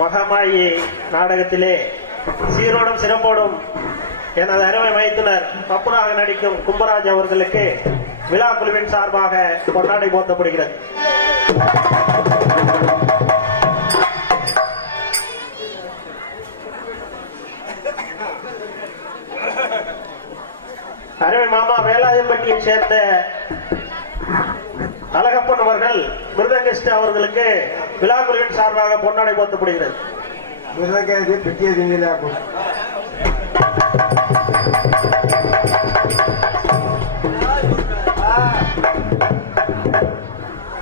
மகாமாயி நாடகத்திலே சீரோடும் சிறப்போடும் எனது அருமை மைத்துனர் பப்புராக நடிக்கும் கும்பராஜ் அவர்களுக்கு விழா குழுவின் சார்பாக கொண்டாடி போர்த்தப்படுகிறது. அருமை மாமா வேலாயும்பட்டியை சேர்ந்த அழகப்பன் அவர்கள் மிருதங்கிஸ்ட் அவர்களுக்கு விழா குழுவின் சார்பாக பொன்னாடை போர்த்தப்படுகிறது.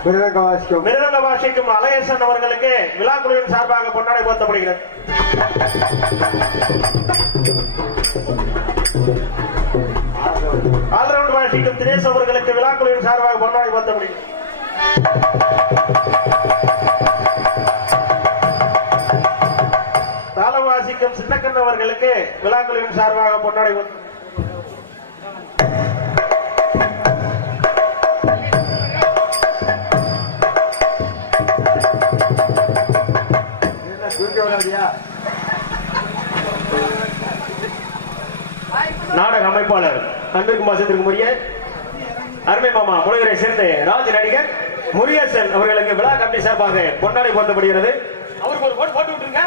மிருதங்க வாசிக்கும் அலையசன் அவர்களுக்கு விழா குழுவின் சார்பாக பொன்னாடை போர்த்தப்படுகிறது. ஆல்ரவுண்ட் வாசிக்கும் தினேஷ் அவர்களுக்கு விழா குழுவின் சார்பாக பொன்னாடை போர்த்தப்படுகிறது. தாளம் வாசிக்கும் சின்னக்கண்ண அவர்களுக்கு விழா குழுவின் சார்பாக பொன்னாடை நாடக அமைப்பாளர் அன்பிற்கும் வசத்திற்கும் உரிய அருமை மாமா முழுகரை சேர்ந்த ராஜ் நடிகர் முருகேசன் அவர்களுக்கு விழா கமிட்டி சார்பாக பொன்னாடை போர்த்தப்படுகிறது. அவருக்கு ஒரு போட்டு போட்டு விட்டுருங்க.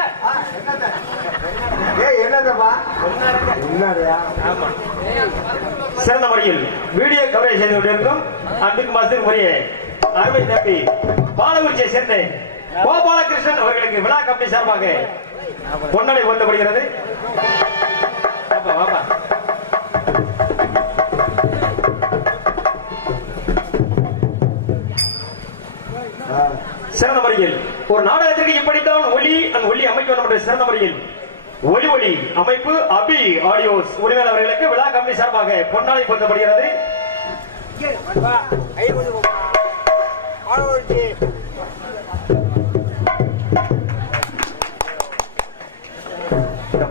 சிறந்த முறையில் வீடியோ கவரேஜ் செய்து கொண்டிருக்கும் அன்பிற்கும் வசத்திற்கும் உரிய அருமை தம்பி பாலகுறிச்சியை சேர்ந்த கோபாலகிருஷ்ணன் அவர்களுக்கு விழா கமிட்டி சார்பாக பொன்னாடை போர்த்தப்படுகிறது. சிறந்த முறையில் ஒரு நாடகத்திற்கு இப்படித்தான் ஒலி ஒலி அமைக்க சிறந்த முறையில் ஒலி ஒளி அமைப்பு அபி ஆடியோஸ் உரிமையாளர் அவர்களுக்கு விழா கமிட்டி சார்பாக பொன்னாடை போர்த்தப்படுகிறது.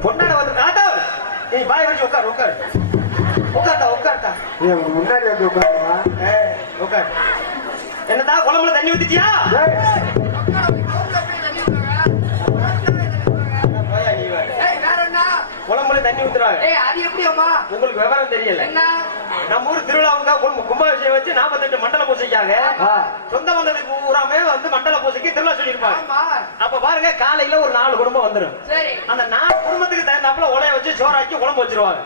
பொன்னாடை வந்து நீ பாய் வச்சு உட்கார் உட்கார் உட்கார்த்தா உட்கார்த்தா முன்னாடி வந்து உட்காருமா உட்கார். என்னதா குழம்புல தண்ணி ஊத்திட்டியா? குழம்புல தண்ணி ஊத்துறாங்க. உங்களுக்கு விவரம் தெரியல. நம்ம ஊர் திருவிழாவுக்காக கும்பாபிஷேகம் வச்சு 48 மண்டல பூசைக்காக சொந்த வந்ததுக்கு ஊராமே வந்து மண்டல பூசைக்கு திருவிழா சொல்லியிருப்பாங்க. அப்ப பாருங்க காலையில ஒரு 4 குடும்பம் வந்துடும். அந்த 4 குடும்பத்துக்கு தகுந்தாப்புல உலைய வச்சு சோறாக்கி குழம்பு வச்சிருவாங்க.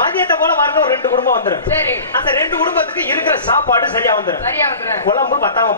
மதியத்தை போல பாருங்க ஒரு 2 குடும்பம் வந்துடும். அந்த 2 குடும்பத்துக்கு இருக்கிற சாப்பாடு சரியா வந்துடும். குழம்பு பத்தாம